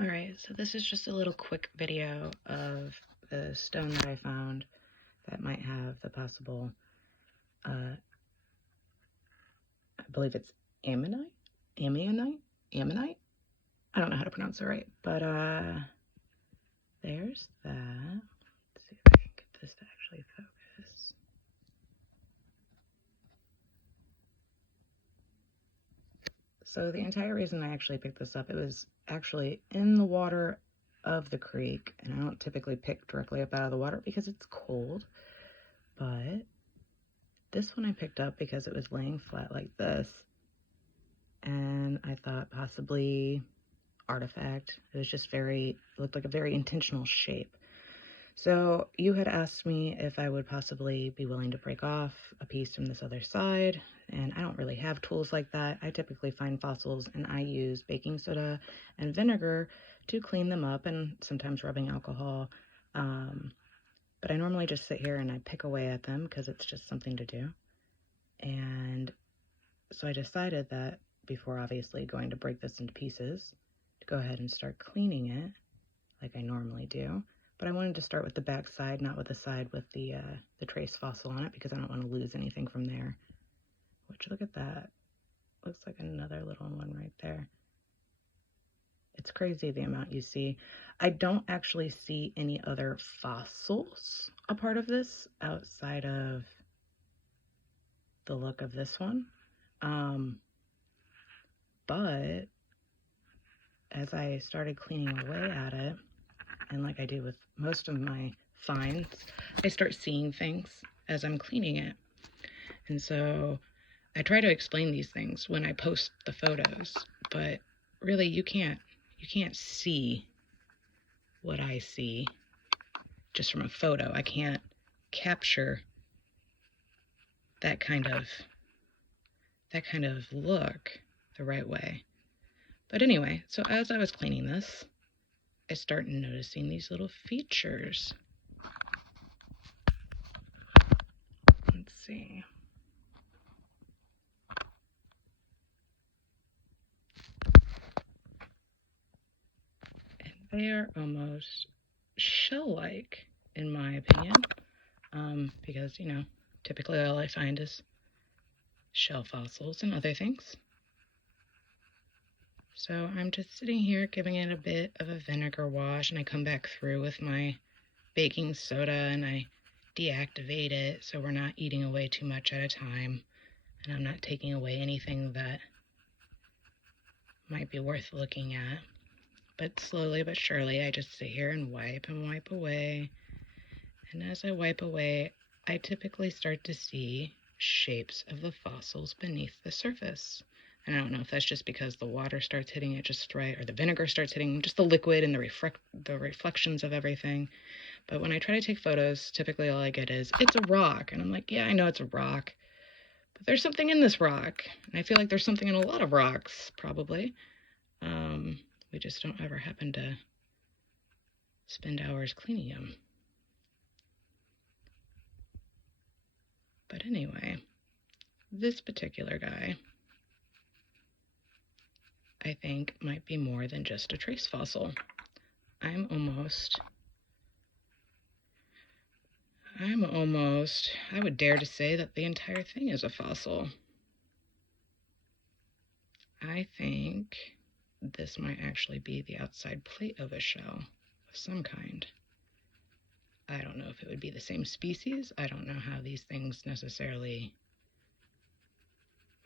Alright, so this is just a little quick video of the stone that I found that might have the possible, I believe it's Ammonite? Ammonite? I don't know how to pronounce it right, but there's that. Let's see if I can get this to actually focus. So the entire reason I actually picked this up, it was actually in the water of the creek, and I don't typically pick directly up out of the water because it's cold, but this one I picked up because it was laying flat like this, and I thought possibly artifact. It was just looked like a very intentional shape. So you had asked me if I would possibly be willing to break off a piece from this other side, and I don't really have tools like that. I typically find fossils and I use baking soda and vinegar to clean them up, and sometimes rubbing alcohol. But I normally just sit here and I pick away at them because it's just something to do. And so I decided that before obviously going to break this into pieces, to go ahead and start cleaning it like I normally do. But I wanted to start with the back side, not with the side with the trace fossil on it, because I don't want to lose anything from there. Which, look at that. Looks like another little one right there. It's crazy the amount you see. I don't actually see any other fossils a part of this outside of the look of this one. But as I started cleaning away at it, and like I do with most of my finds, I start seeing things as I'm cleaning it. And so I try to explain these things when I post the photos, but really you can't see what I see just from a photo. I can't capture that kind of look the right way. But anyway, so as I was cleaning this, I started noticing these little features. Let's see. And they are almost shell-like, in my opinion, because, you know, typically all I find is shell fossils and other things. So I'm just sitting here giving it a bit of a vinegar wash, and I come back through with my baking soda and I deactivate it so we're not eating away too much at a time, and I'm not taking away anything that might be worth looking at. But slowly but surely I just sit here and wipe away. And as I wipe away, I typically start to see shapes of the fossils beneath the surface. And I don't know if that's just because the water starts hitting it just right, or the vinegar starts hitting just the liquid and the reflections of everything. But when I try to take photos, typically all I get is, it's a rock. And I'm like, yeah, I know it's a rock, but there's something in this rock. And I feel like there's something in a lot of rocks, probably. We just don't ever happen to spend hours cleaning them. But anyway, this particular guy, I think, might be more than just a trace fossil. I would dare to say that the entire thing is a fossil. I think this might actually be the outside plate of a shell of some kind. I don't know if it would be the same species. I don't know how these things necessarily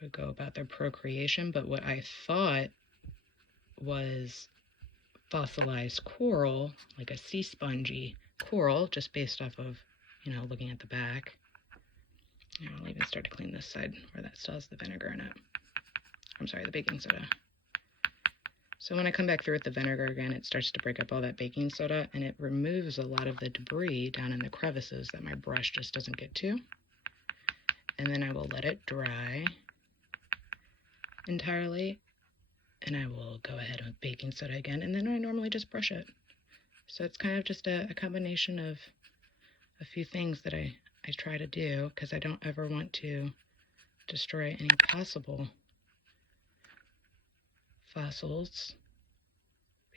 would go about their procreation, but what I thought was fossilized coral, like a sea spongy coral, just based off of, you know, looking at the back. I'll even start to clean this side where that still has the vinegar in it. I'm sorry, the baking soda. So when I come back through with the vinegar again, it starts to break up all that baking soda, and it removes a lot of the debris down in the crevices that my brush just doesn't get to. And then I will let it dry entirely, and I will go ahead with baking soda again, and then I normally just brush it. So it's kind of just a combination of a few things that I try to do, because I don't ever want to destroy any possible fossils,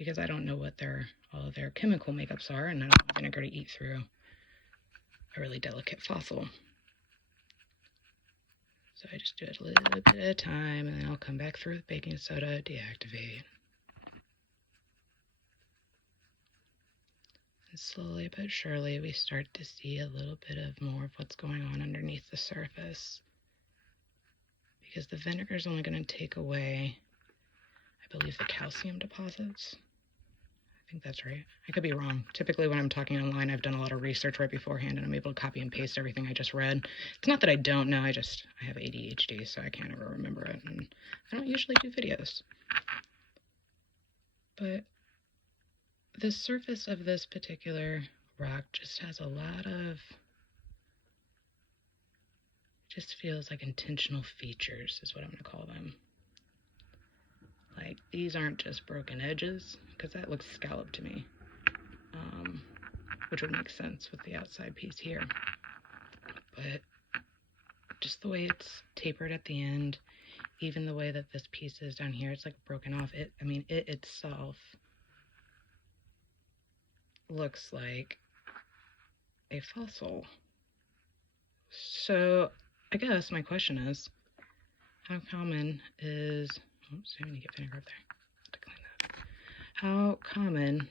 because I don't know what all of their chemical makeups are, and I don't want vinegar to eat through a really delicate fossil. So I just do it a little bit at a time, and then I'll come back through with baking soda, deactivate. And slowly but surely, we start to see a little bit of more of what's going on underneath the surface. Because the vinegar is only going to take away, I believe, the calcium deposits. I think that's right. I could be wrong. Typically when I'm talking online, I've done a lot of research right beforehand, and I'm able to copy and paste everything I just read. It's not that I don't know, I have ADHD, so I can't ever remember it, and I don't usually do videos. But the surface of this particular rock just has a lot of, just feels like intentional features is what I'm going to call them. Like, these aren't just broken edges, because that looks scalloped to me. Which would make sense with the outside piece here. But just the way it's tapered at the end, even the way that this piece is down here, it's like broken off. It itself looks like a fossil. So I guess my question is, how common is, oops, I need to get vinegar up there to clean that. How common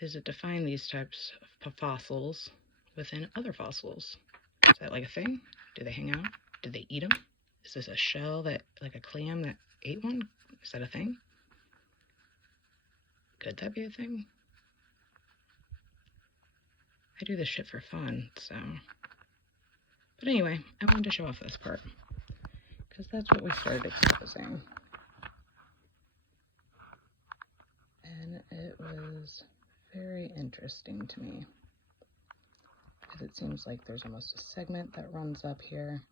is it to find these types of fossils within other fossils? Is that like a thing? Do they hang out? Do they eat them? Is this a shell that, like a clam that ate one? Is that a thing? Could that be a thing? I do this shit for fun, so. But anyway, I wanted to show off this part, because that's what we started exposing. And it was very interesting to me, because it seems like there's almost a segment that runs up here.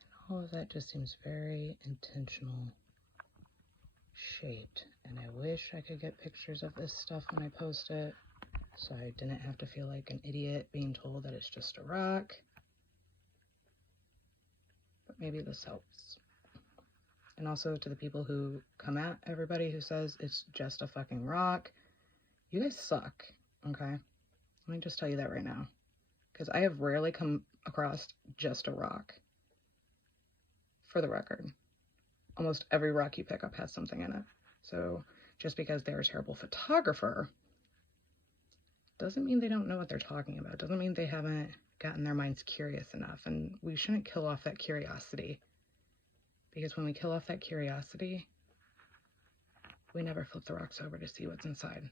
And all of that just seems very intentional shaped. And I wish I could get pictures of this stuff when I post it, so I didn't have to feel like an idiot being told that it's just a rock. But maybe this helps. And also to the people who come at everybody who says it's just a fucking rock, you guys suck, okay? Let me just tell you that right now. Because I have rarely come across just a rock. For the record, almost every rock you pick up has something in it. So just because they're a terrible photographer doesn't mean they don't know what they're talking about. Doesn't mean they haven't gotten their minds curious enough. And we shouldn't kill off that curiosity. Because when we kill off that curiosity, we never flip the rocks over to see what's inside.